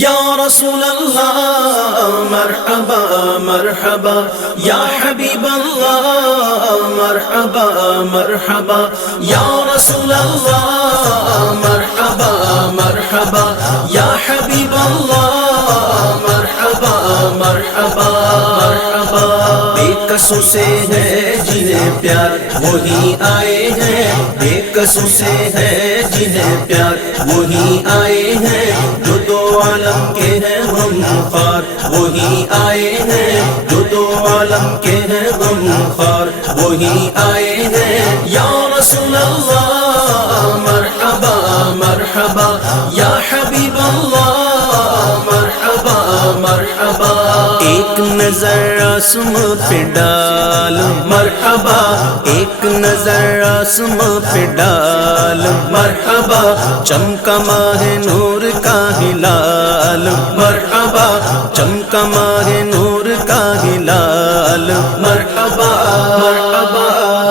یا رسول اللہ مرحبا مرحبا، یا حبیب اللہ مرحبا مرحبا، یا رسول اللہ مرحبا مرحبا، یا حبیب اللہ مرحبا مرحبا مرحبا۔ بے قصوں سے ہے جنہیں پیار وہی آئے ہیں، بے قصوں سے ہے جنہیں پیار وہی آئے ہیں، جو دو عالم کے ہیں غم خوار وہی آئے ہیں، جو دو عالم کے ہیں غم خوار وہی آئے ہیں۔ یا رسول اللہ مرحبا مرحبا، یا حبیب اللہ مرحبا مرحبا۔ ایک نظر آسماں پہ ڈال مرحبا، ایک نظر آسماں پہ ڈال مرحبا، چمکا ماہ نور کا ہلال مرحبا، چمکا ماہ نور کا ہلال مرحبا مرحبا۔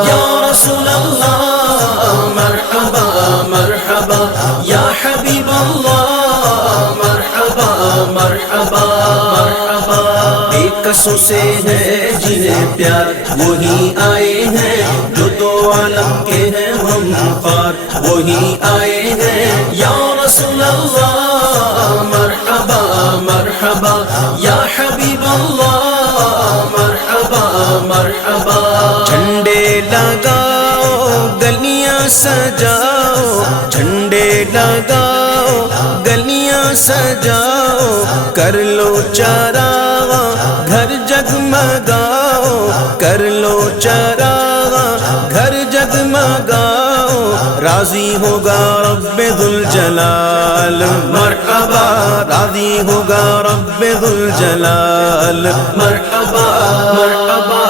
یا رسول اللہ مرحبا مرحبا، یا حبیب اللہ مرحبا مرحبا مرحبا۔ بے قصوں سے ہے جنہیں پیار وہی آئے ہیں، جو دو عالم کے ہیں غم خوار وہی آئے ہیں۔ یا رسول اللہ مرحبا مرحبا، یا حبیب اللہ مرحبا مرحبا۔ جھنڈے لگاؤ گلیاں سجاؤ، جھنڈے لگاؤ گلیاں سجاؤ، کر لو چراغاں گھر جگمگاؤ، کر لو چراغاں گھر جگمگاؤ، راضی ہوگا رب ذوالجلال مرحبا، راضی ہوگا رب ذوالجلال مرحبا مرحبا۔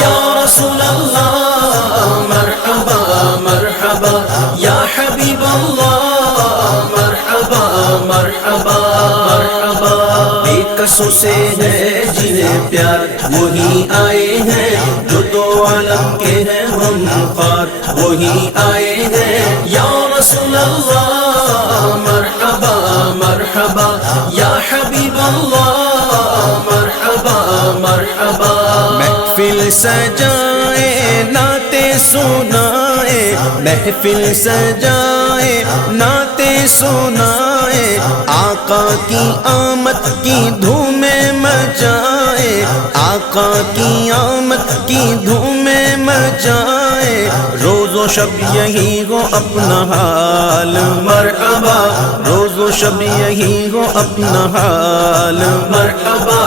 یا رسول اللہ مرحبا مرحبا، یا حبیب اللہ مرحبا مرحبا مرحبا۔ بے قصوں سے ہے جنہیں پیار وہی آئے ہیں، جو دو عالم کے ہیں غم خوار وہی آئے ہیں۔ یا رسول اللہ مرحبا مرحبا، یا حبیب اللہ مرحبا مرحبا۔ محفل سجائے نعتیں سنائے، محفل سجائے نعتیں سنائے، آقا کی آمد کی دھومیں مچائے، آقا کی آمد کی دھومیں مچائے، روز و شب یہی ہو اپنا حال مرحبا، روز و شب یہی ہو اپنا حال مرحبا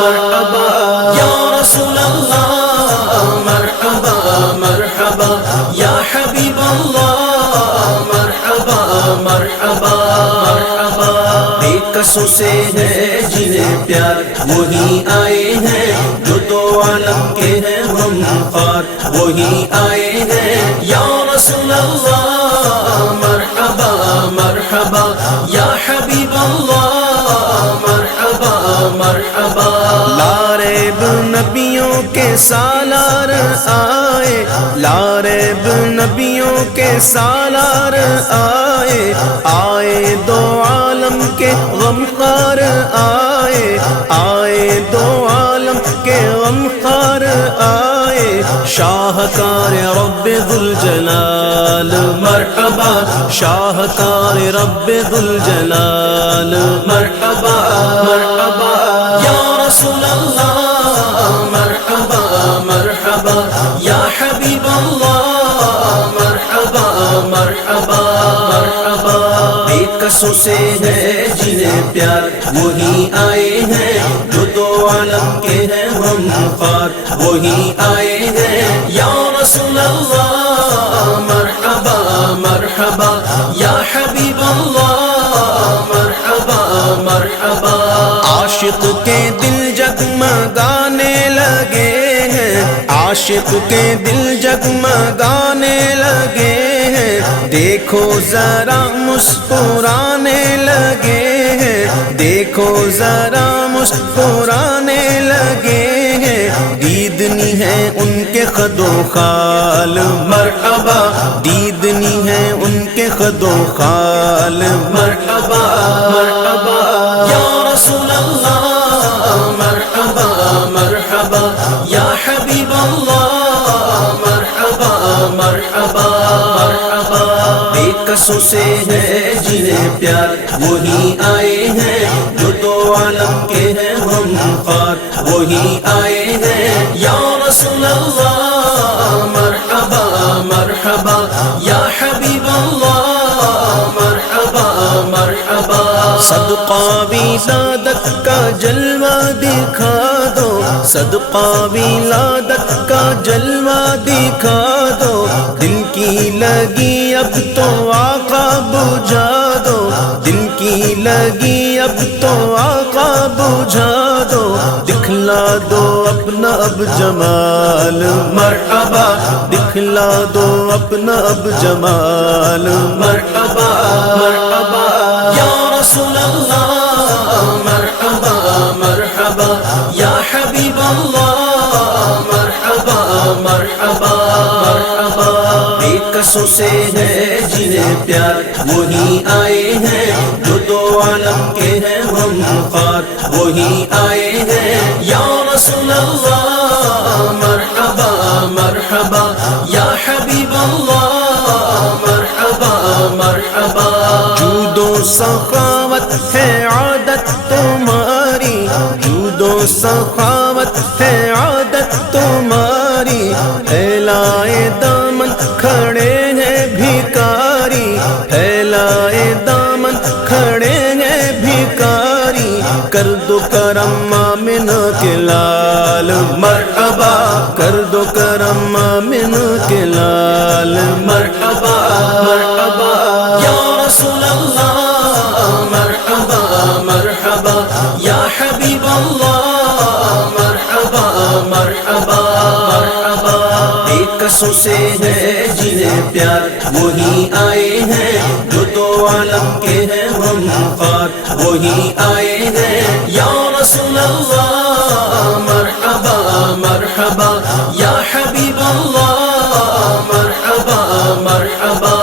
مرحبا۔ یا رسول اللہ مرحبا مرحبا، یا حبیب اللہ مرحبا مرحبا مرحبا۔ بے قصوں سے ہے جنہیں پیار وہی آئے ہیں، جو دو عالم کے ہیں غم خوار وہی آئے ہیں۔ یا رسول اللہ مرحبا مرحبا، یا حبیب اللہ مرحبا مرحبا۔ لاریب نبیوں کے سالار آئے، لاریب نبیوں کے سالار آئے، آئے دو عالم کے غمخوار آئے، آئے دو عالم کے غمخوار آئے، شاہکار رب ذوالجلال مرحبا، شاہکار رب ذوالجلال مرحبا مرحبا۔ یا رسول اللہ مرحبا مرحبا، یا حبیب اللہ مرحبا مرحبا مرحبا۔ بے قصوں سے ہے جنہیں پیار وہی آئے ہیں، جو دو عالم کے ہیں غم خوار وہی آئے ہیں۔ یا رسول اللہ مرحبا مرحبا، یا حبیب اللہ مرحبا مرحبا۔ عاشق کے دل جگمگانے لگے ہیں، عاشق کے دل جگمگانے لگے ہیں، دیکھو ذرا مسکرانے لگے ہیں، دیکھو ذرا مسکرانے لگے ہیں، دیدنی ہے ان کے خد و خال مرحبا، دیدنی ہے ان کے خد و خال مرحبا مرحبا۔ یا کسوں سے ہے جنہیں پیار وہی آئے ہیں جو دو عالم کے ہیں ہم خوار وہی آئے ہیں یا رسول اللہ مرحبا مرحبا یا حبیب اللہ مرحبا مرحبا صدقہ ولادت کا جلوہ دکھا دو صدقہ ولادت کا جلوہ دکھا دو دل کی لگی اب تو آقا بجھا دو دل کی لگی اب تو آقا بجھا دو دکھلا دو اپنا اب جمال مرحبا دکھلا دو اپنا اب جمال مرحبا مرحبا یا رسول اللہ مرحبا مرحبا یا حبیب اللہ مرحبا مرحبا مرحبا بے کسوں سے ہے جنہیں پیار وہی آئے ہیں جو دو عالم کے ہیں ہم خوار وہی آئے ہیں یا رسول اللہ مرحبا مرحبا یا حبیب اللہ مرحبا مرحبا جود و سخاوت ہے عادت تمہاری جود و سخاوت ہے عادت تمہاری پھیلائے دامن کھڑے ہیں بھیکاری پھیلائے دامن کھڑے ہیں بھیکاری کر دو کرم آمنہ کے لال مرحبا کر دو کرم آمنہ کے لال مرحبا مرحبا یا رسول اللہ مرحبا مرحبا یا حبیب اللہ مرحبا مرحبا مرحبا بے کسوں سے ہے جنہیں پیار وہی آئے ہیں جو دو عالم کے ہیں ہم خوار وہی آئے ہیں یا رسول اللہ مرحبا مرحبا یا حبیب اللہ مرحبا مرحبا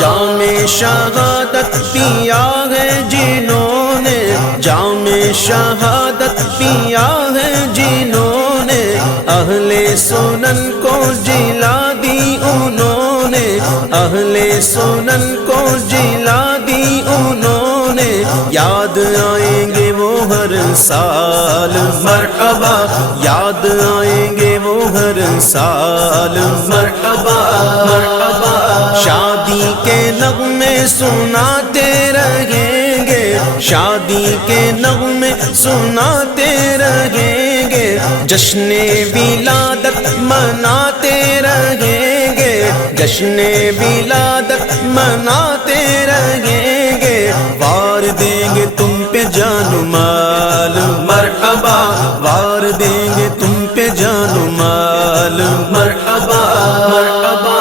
جام شہادت پیا ہے جنہوں نے جام شہادت پیا ہے جنہوں نے اہل سنن کو جلا دی انہوں نے اہل سنن کو جلا دی انہوں نے یاد آئیں گے وہ ہر سال مرحبا یاد آئیں گے وہ ہر سال مرحبا مرحبا شادی کے نغمے سناتے رہیں گے شادی کے نغمے سناتے رہیں گے جشن ولادت مناتے رہیں گے جشن ولادت مناتے رہیں گے وار دیں گے تم پہ جان و مال مرحبا وار دیں گے تم پہ جان و مال مرحبا مرحبا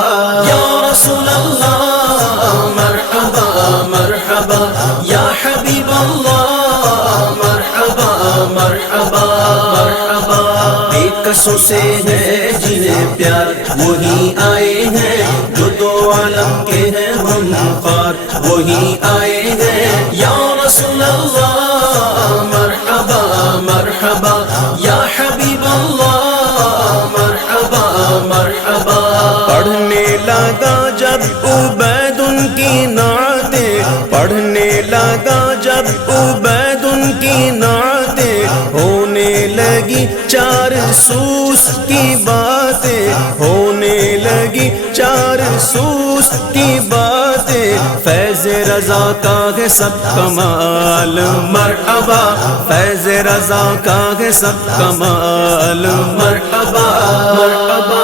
یا رسول اللہ مرحبا مرحبا یا حبیب اللہ مرحبا مرحبا مرحبا بے کسوں سے ہے جنہیں پیار وہی آئے ہیں جو دو عالم کے ہیں ہم خوار وہی آئے ہیں یا رسول اللہ مرحبا مرحبا یا حبیب اللہ مرحبا مرحبا پڑھنے لگا جب عبید ان کی نعتیں پڑھنے لگا جب عبید ان کی نعتیں ہونے لگی چار سوس کی باتیں ہونے لگی چار سوس کی باتیں فیض رضا کا ہے سب کمال مرحبا فیض رضا کا ہے سب کمال مرحبا مرحبا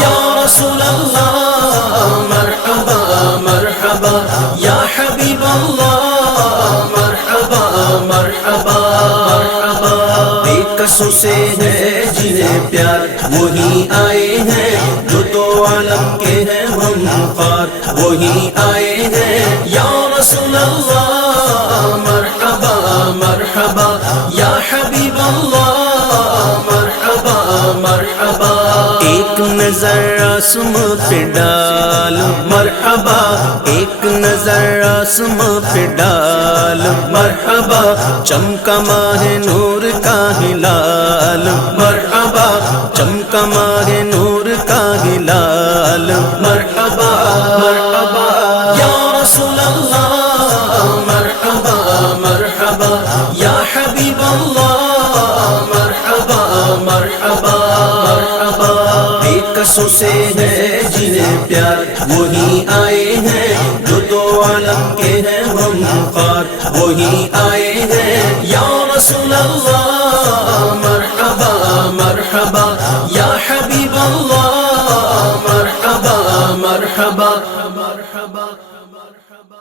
یا رسول اللہ مرحبا مرحبا یا حبیب اللہ مرحبا مرحبا مرحبا بے کسوں سے ہے جنہیں پیار وہی آئے ہیں جو دو عالم کے ہیں ہم خوار وہی آئے ہیں یا رسول اللہ مرحبا مرحبا یا حبیب اللہ مرحبا مرحبا ایک نظر آسماں پہ ڈال مرحبا ایک نظر آسماں پہ ڈال مرحبا چمکا ماہ نور کا ہلال مرحبا چمکا ماہ نور کا ہلال مرحبا مرحبا یا رسول یا حبیب اللہ مرحبا مرحبا مرحبا بے کسوں سے ہے جنہیں پیار وہی آئے ہیں جو دو عالم کے ہیں ہم خوار وہی آئے ہیں یا رسول اللہ مرحبا مرحبا یا حبیب اللہ مرحبا مرحبا مرحبا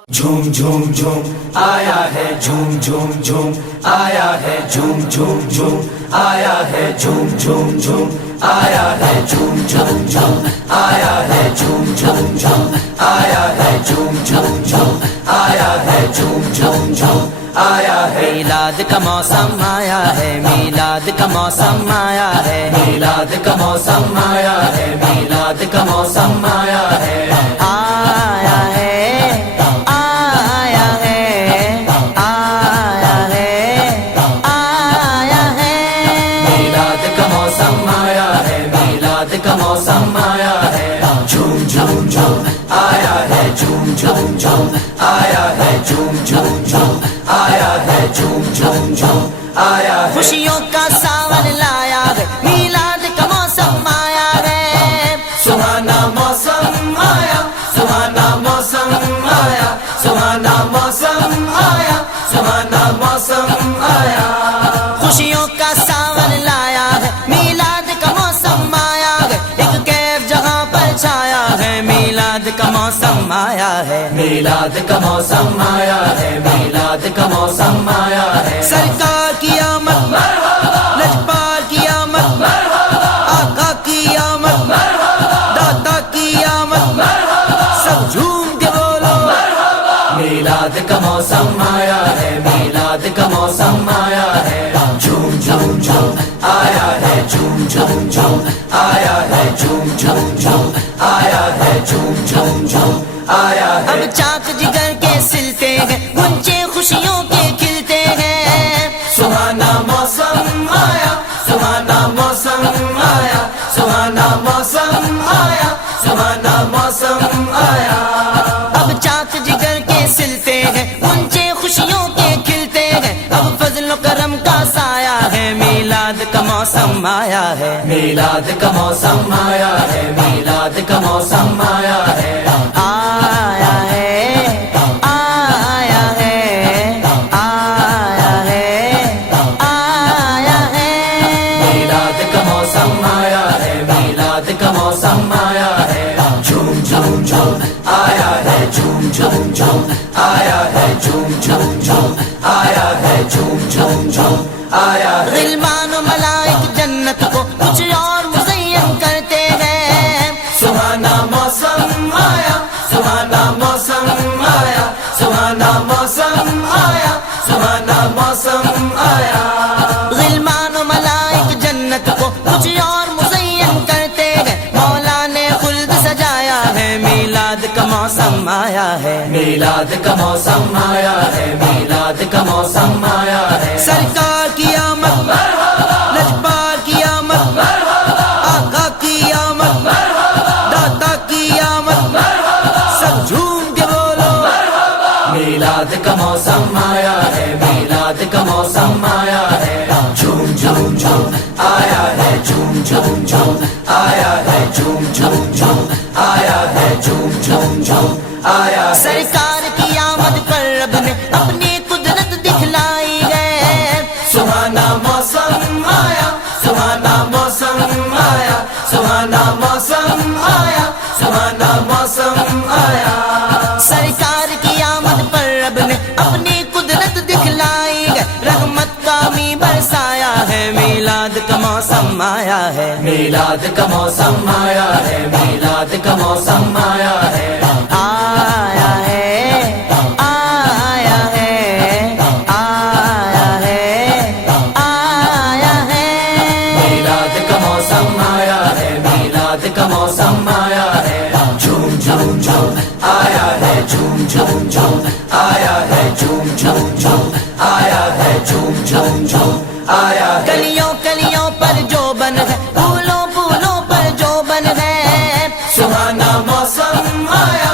جھوم جھوم جھوم آیا ہے جھوم جھوم جھوم آیا ہے جھوم جھوم جھوم آیا ہے جھوم جھوم جھوم آیا ہے جھوم جھوم جھوم آیا ہے جھوم جھوم جھوم آیا ہے جھوم جھوم جھوم آیا ہے جھوم جھوم جھوم آیا ہے میلاد کا موسم آیا ہے میلاد کا موسم آیا ہے میلاد کا موسم آیا ہے میلاد کا موسم آیا ہے آیا ہے آیا ہے آیا ہے آیا ہے میلاد کا موسم آیا ہے میلاد کا موسم آیا ہے جھوم جھوم جھوم آیا ہے جھوم جھوم جھوم آیا ہے جھوم جھوم جھوم آیا ہے جھوم جھوم جھوم آیا ہے خوشیوں کا ساون لایا ہے میلاد کا موسم آیا ہے سہانا موسم آیا سہانا موسم آیا سہانا موسم آیا سہانا موسم آیا خوشیوں کا ساون لایا ہے میلاد کا موسم آیا ہے ایک کیف جہاں پر چھایا ہے میلاد کا موسم آیا ہے میلاد کا موسم آیا ہے میلاد کا موسم آیا ہے سرکار کی آمد لجپال کی آمد آقا کی آمد داتا کی آمد سب جھوم کے بولو میلاد کا موسم آیا ہے میلاد کا موسم آیا ہے جھوم جھوم جھوم آیا ہے جھوم جھوم جھوم آیا ہے جھوم جھوم جھوم آیا ہے جھوم جھوم جھوم آیا ہے اب چاک جگر کے سلتے ہیں گنچے خوشیوں کے کھلتے ہیں سہانا موسم آیا سہانا موسم آیا سہانا موسم آیا سہانا موسم آیا اب چاک جگر کے سلتے ہیں گنچے خوشیوں کے کھلتے ہیں اب فضل و کرم کا سایہ ہے میلاد کا موسم آیا ہے میلاد کا موسم آیا ہے میلاد کا موسم آیا ہے آیا ہے آیا ہے آیا ہے آیا ہے میلاد کا موسم آیا ہے میلاد کا موسم آیا ہے جھوم جھوم جھوم آیا ہے جھوم جھوم جھوم آیا ہے جھوم جھوم جھوم آیا ہے جھوم جھوم جھوم آیا ہے غلمان و ملائک جنت کو کچھ اور مزین کرتے ہیں سہانا موسم آیا سہانا موسم آیا سہانا موسم آیا سہانا موسم آیا غلمان و ملائک جنت کو کچھ اور مزین کرتے ہیں مولا نے خلد سجایا ہے میلاد کا موسم آیا ہے میلاد کا موسم آیا ہے میلاد کا موسم آیا ہے سرکار کی آمد لجپال کی آمد آقا کی آمد داتا کی آمد سب جھوم کے بولو میلاد کا موسم آیا ہے میلاد کا موسم آیا ہے جھوم جھوم جھوم آیا ہے جھوم جھوم جھوم آیا ہے جھوم جھوم جھوم آیا ہے جھوم جھوم جھوم آیا ہے سرکار کی آمد پر رب نے اپنی قدرت دکھلائی ہے سہانا موسم آیا سہانا موسم آیا سہانا موسم آیا سہانا موسم آیا سرکار کی آمد پر رب نے اپنی قدرت دکھلائی ہے رحمت کا می برسایا ہے میلاد کا موسم آیا ہے میلاد کا موسم آیا ہے میلاد کا موسم آیا ہے آیا ہے آیا ہے آیا ہے آیا ہے میلاد کا موسم آیا ہے میلاد کا موسم آیا ہے جھوم جھوم جھوم آیا ہے جھوم جھوم جھوم آیا ہے جھوم جھوم جھوم آیا ہے جھوم جھوم جھوم آیا ہے کلیوں کلیوں پر جو بن ہے پھولوں پھولوں پر جو بن ہے سہانا موسم آیا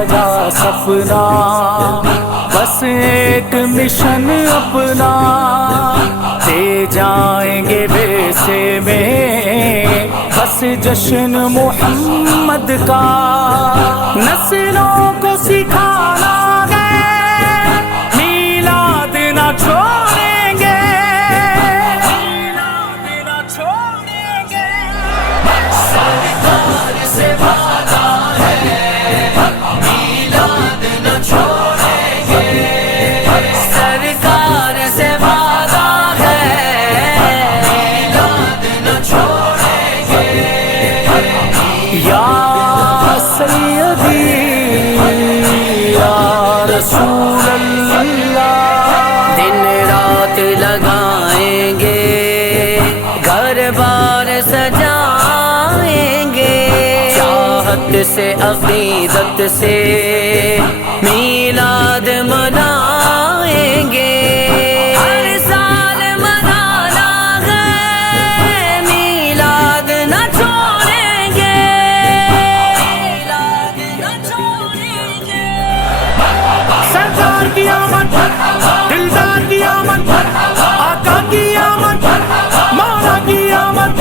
سجا سپنا بس ایک مشن اپنا دے جائیں گے ویسے میں بس جشن محمد کا نسلوں کو سکھانا ہے میلاد نہ چھوڑیں گے میلاد نہ چھوڑیں گے سرکار سے وعدہ ہے میلاد نہ چھوڑیں گے سرکار سے وعدہ ہے میلاد نہ چھوڑیں گے یا سیدی یا رسول اللہ دن رات لگائیں گے گھر بار سجائیں گے چاہت سے عقیدت سے میلاد منائیں گے ہر سال منانا ہے میلاد نہ چھوڑیں گے میلاد نہ چھوڑیں گے سرکار کی آمد دلدار کی آمد آقا کی آمد مولا کی آمد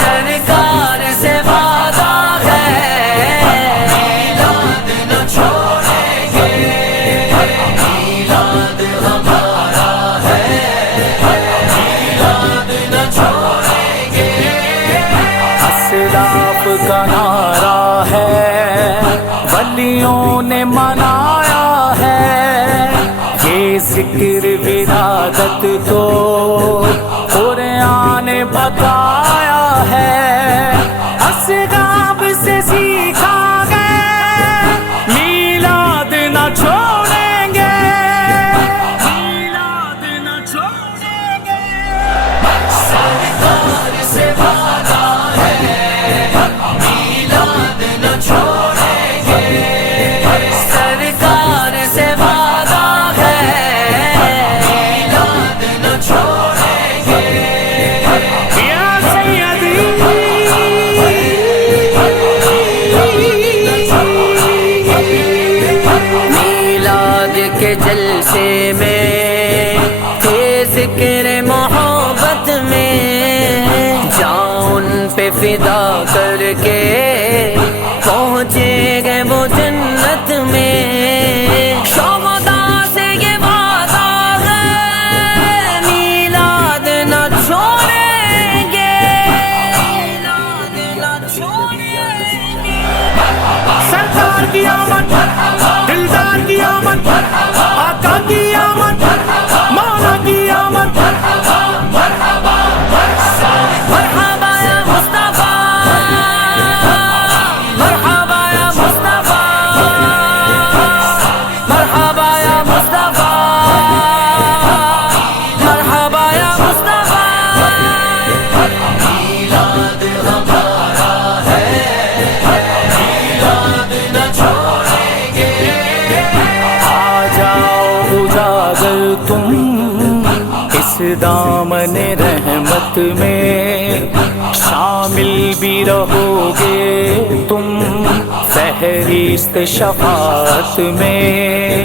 سرکار سے وعدہ ہے میلاد نہ چھوڑیں گے میلاد ہمارا ہے میلاد نہ چھوڑیں گے اسلاف کا نعرہ ہے ولیوں نے منایا ہے یہ ذکر ولادت کو قرآن نے بتایا ہے اسباب سے سیکھا گیا میلاد نہ چھوڑیں گے میلاد نہ چھوڑیں گے سرکار سے وعدہ ہے میلاد نہ چھوڑیں گے سرکار سے وعدہ ہے میلاد نہ چھوڑیں گے یا سیدی میلاد کے جلسے میں تھے ذکر محبت میں جاؤ ان پہ فدا کر کے پہنچے گئے وہ جنت میں شودا سے یہ وعدہ ہے میلاد نہ چھوڑیں گے میلاد نہ چھوڑیں گے سرکار کی آمد دلدار کی آمد آقا کی آمد مولا کی آمد مرحبا یا مصطفیٰ مرحبا یا مصطفیٰ مرحبا یا مصطفیٰ مرحبا یا مصطفیٰ میلاد ہمارا ہے میلاد نہ چھوڑیں گے آ جاؤ اجاگر تم اس دامن رحمت میں شامل بھی رہو گے تم فہرست شفاعت میں